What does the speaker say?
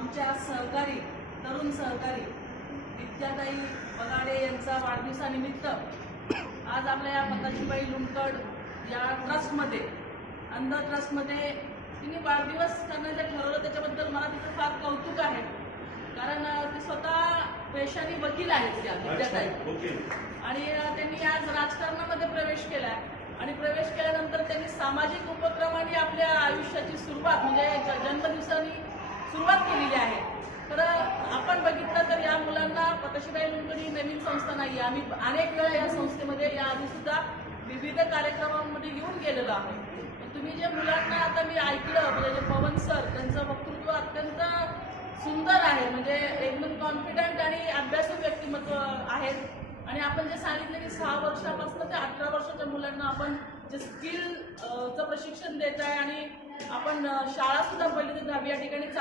आमच्या सहकारी तरुण सहकारी विद्याताई बगाडे यांचा वाढदिवसानिमित्त आज आपल्या या पताशीबाई लुंकड या ट्रस्टमध्ये अंध ट्रस्टमध्ये तिने वाढदिवस करण्याचं ठरवलं। त्याच्याबद्दल मला तिचं फार कौतुक आहे, कारण ती स्वतः पेशाने वकील आहेत त्या विद्याताई, आणि त्यांनी आज राजकारणामध्ये प्रवेश केला आणि प्रवेश केल्यानंतर त्यांनी सामाजिक उपक्रमांनी आपल्या आयुष्याची सुरुवात म्हणजे जन्मदिवसानी सुरुवात केलेली आहे। तर आपण बघितलं तर या मुलांना पताशीबाई लुंकड ही नवीन संस्था नाही, आम्ही अनेक वेळा या संस्थेमध्ये याआधी सुद्धा विविध कार्यक्रमांमध्ये येऊन गेलेलो आहोत। तुम्ही जे मुलांना आता मी ऐकलं म्हणजे जे पवन सर त्यांचं वक्तृत्व अत्यंत सुंदर आहे, म्हणजे एकदम कॉन्फिडंट आणि अभ्यासू व्यक्तिमत्व आहेत। आणि आपण जे सांगितलं की 6 वर्षापासून ते 18 वर्षाच्या मुलांना आपण जे स्किलचं प्रशिक्षण देत आहे आणि आपण शाळा सुद्धा पहिली ते 10वी या ठिकाणी